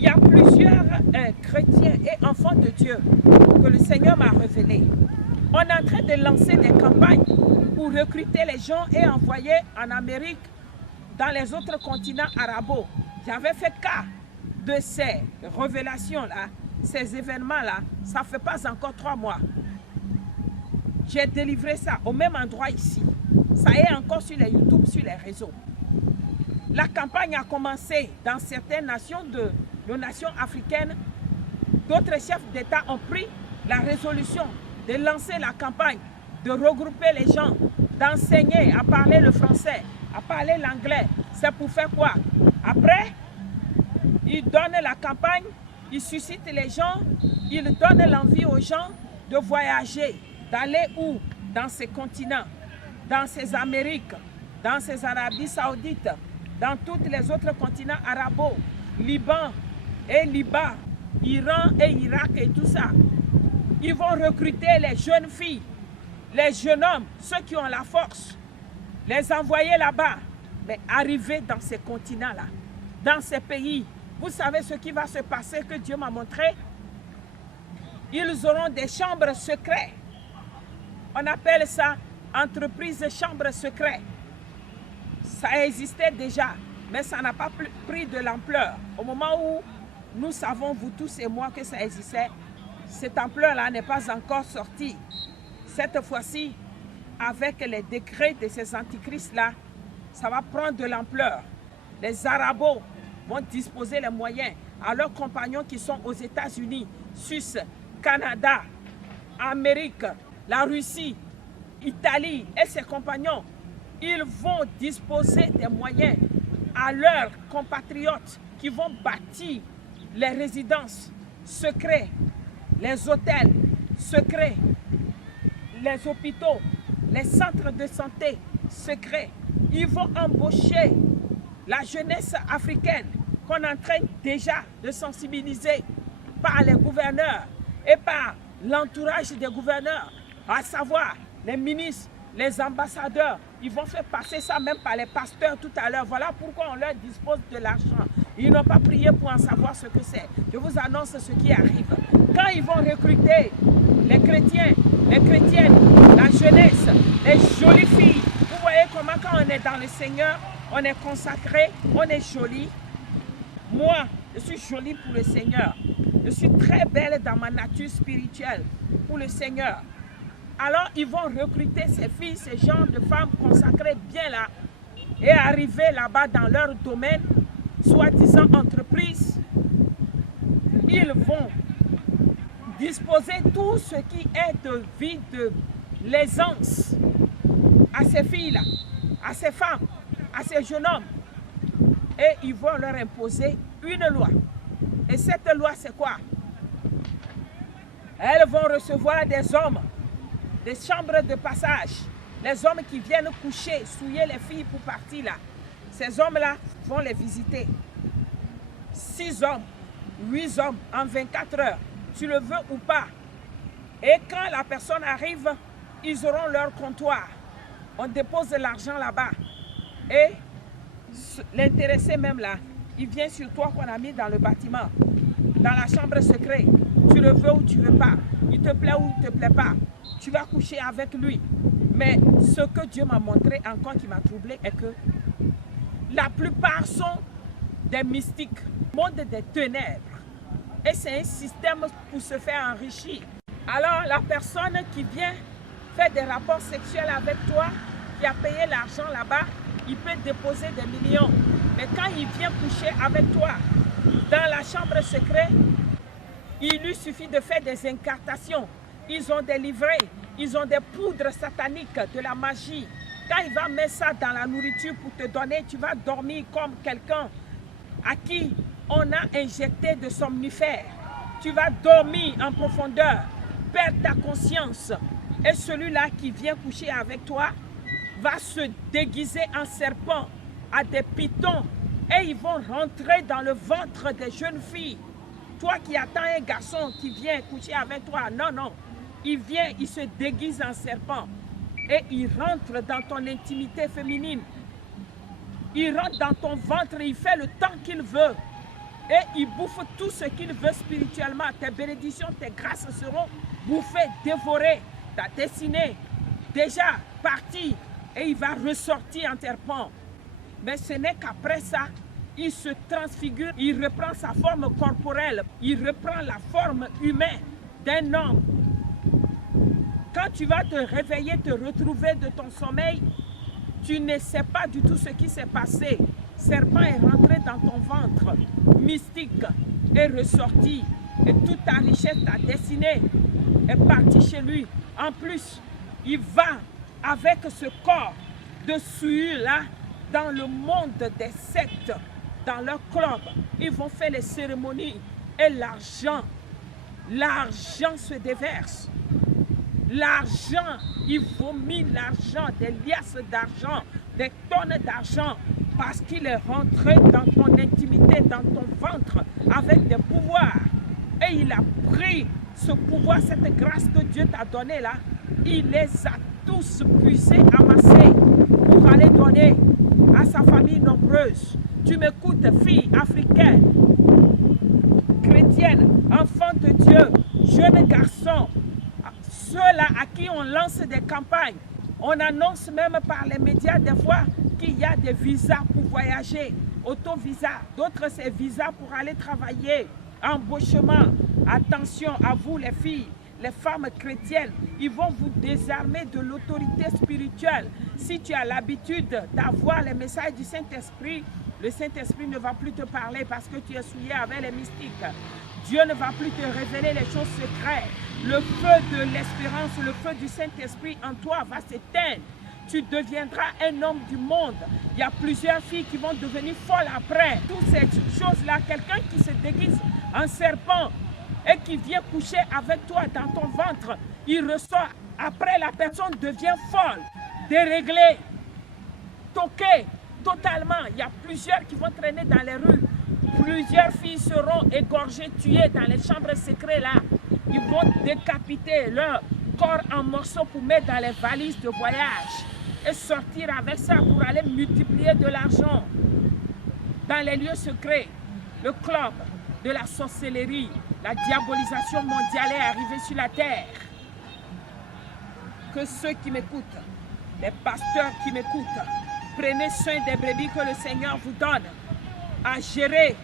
Il y a plusieurs chrétiens et enfants de Dieu que le Seigneur m'a révélé. On est en train de lancer des campagnes pour recruter les gens et envoyer en Amérique, dans les autres continents arabes. J'avais fait cas de ces révélations-là, ces événements-là, ça ne fait pas encore 3 mois. J'ai délivré ça au même endroit ici. Ça est encore sur les YouTube, sur les réseaux. La campagne a commencé dans certaines nations de nos nations africaines. D'autres chefs d'État ont pris la résolution de lancer la campagne, de regrouper les gens, d'enseigner à parler le français, à parler l'anglais. C'est pour faire quoi? Après, ils donnent la campagne, ils suscitent les gens, ils donnent l'envie aux gens de voyager, d'aller où? Dans ces continents, dans ces Amériques, dans ces Arabies Saoudites, dans tous les autres continents arabes, Liban et Liban, Iran et Irak et tout ça. Ils vont recruter les jeunes filles, les jeunes hommes, ceux qui ont la force, les envoyer là-bas, mais arriver dans ces continents-là, dans ces pays. Vous savez ce qui va se passer que Dieu m'a montré? Ils auront des chambres secrètes. On appelle ça entreprise chambre secrète. Ça existait déjà, mais ça n'a pas pris de l'ampleur. Au moment où nous savons, vous tous et moi, que ça existait, cette ampleur-là n'est pas encore sortie. Cette fois-ci, avec les décrets de ces antichrists-là, ça va prendre de l'ampleur. Les Arabes vont disposer les moyens à leurs compagnons qui sont aux États-Unis, Suisse, Canada, Amérique, la Russie, Italie et ses compagnons. Ils vont disposer des moyens à leurs compatriotes qui vont bâtir les résidences secrètes, les hôtels secrets, les hôpitaux, les centres de santé secrets. Ils vont embaucher la jeunesse africaine qu'on est en train déjà de sensibiliser par les gouverneurs et par l'entourage des gouverneurs, à savoir les ministres, les ambassadeurs. Ils vont faire passer ça même par les pasteurs tout à l'heure. Voilà pourquoi on leur dispose de l'argent. Ils n'ont pas prié pour en savoir ce que c'est. Je vous annonce ce qui arrive. Quand ils vont recruter les chrétiens, les chrétiennes, la jeunesse, les jolies filles, vous voyez comment quand on est dans le Seigneur, on est consacré, on est joli. Moi, je suis jolie pour le Seigneur. Je suis très belle dans ma nature spirituelle pour le Seigneur. Alors, ils vont recruter ces filles, ces genres de femmes consacrées bien là et arriver là-bas dans leur domaine, soi-disant entreprise. Ils vont disposer tout ce qui est de vie, de l'aisance à ces filles-là, à ces femmes, à ces jeunes hommes. Et ils vont leur imposer une loi. Et cette loi, c'est quoi? Elles vont recevoir des hommes, des chambres de passage, les hommes qui viennent coucher, souiller les filles pour partir là. Ces hommes-là vont les visiter. 6 hommes, 8 hommes en 24 heures, tu le veux ou pas. Et quand la personne arrive, ils auront leur comptoir. On dépose de l'argent là-bas. Et l'intéressé même là, il vient sur toi qu'on a mis dans le bâtiment, dans la chambre secrète. Tu le veux ou tu ne veux pas. Il te plaît ou il ne te plaît pas. Tu vas coucher avec lui. Mais ce que Dieu m'a montré encore qui m'a troublé est que la plupart sont des mystiques, monde des ténèbres. Et c'est un système pour se faire enrichir. Alors la personne qui vient faire des rapports sexuels avec toi, qui a payé l'argent là-bas, il peut déposer des millions. Mais quand il vient coucher avec toi dans la chambre secrète, il lui suffit de faire des incantations. Ils ont des livrets, ils ont des poudres sataniques, de la magie. Quand il va mettre ça dans la nourriture pour te donner, tu vas dormir comme quelqu'un à qui on a injecté de somnifères. Tu vas dormir en profondeur, perdre ta conscience. Et celui-là qui vient coucher avec toi va se déguiser en serpent, à des pitons. Et ils vont rentrer dans le ventre des jeunes filles. Toi qui attends un garçon qui vient coucher avec toi, non, non. Il vient, il se déguise en serpent. Et il rentre dans ton intimité féminine. Il rentre dans ton ventre, il fait le temps qu'il veut. et il bouffe tout ce qu'il veut spirituellement. Tes bénédictions, tes grâces seront bouffées, dévorées. Ta destinée, déjà partie, et il va ressortir en serpent. Mais ce n'est qu'après ça, il se transfigure, il reprend sa forme corporelle, il reprend la forme humaine d'un homme. Quand tu vas te réveiller, te retrouver de ton sommeil, tu ne sais pas du tout ce qui s'est passé. Serpent est rentré dans ton ventre, mystique, est ressorti. Et toute ta richesse, ta destinée est partie chez lui. En plus, il va avec ce corps de souillure-là dans le monde des sectes, dans leur club. Ils vont faire les cérémonies et l'argent se déverse. L'argent, il vomit l'argent, des liasses d'argent, des tonnes d'argent, parce qu'il est rentré dans ton intimité, dans ton ventre, avec des pouvoirs. Et il a pris ce pouvoir, cette grâce que Dieu t'a donnée là, il les a tous puisés, amassés, pour aller donner à sa famille nombreuse. Tu m'écoutes, fille africaine, chrétienne, enfant de Dieu, jeune garçon, ceux-là à qui on lance des campagnes, on annonce même par les médias des fois qu'il y a des visas pour voyager, auto-visa, d'autres c'est visa pour aller travailler, embauchement. Attention à vous les filles, les femmes chrétiennes, ils vont vous désarmer de l'autorité spirituelle. Si tu as l'habitude d'avoir les messages du Saint-Esprit, le Saint-Esprit ne va plus te parler parce que tu es souillé avec les mystiques. Dieu ne va plus te révéler les choses secrètes. Le feu de l'espérance, le feu du Saint-Esprit en toi va s'éteindre. Tu deviendras un homme du monde. Il y a plusieurs filles qui vont devenir folles après. Toutes ces choses-là, quelqu'un qui se déguise en serpent et qui vient coucher avec toi dans ton ventre, il ressort. Après, la personne devient folle, déréglée, toquée totalement. Il y a plusieurs qui vont traîner dans les rues. Plusieurs filles seront égorgées, tuées dans les chambres secrètes là. Ils vont décapiter leur corps en morceaux pour mettre dans les valises de voyage et sortir avec ça pour aller multiplier de l'argent dans les lieux secrets. Le club de la sorcellerie, la diabolisation mondiale est arrivée sur la terre. Que ceux qui m'écoutent, les pasteurs qui m'écoutent, prenez soin des brebis que le Seigneur vous donne à gérer.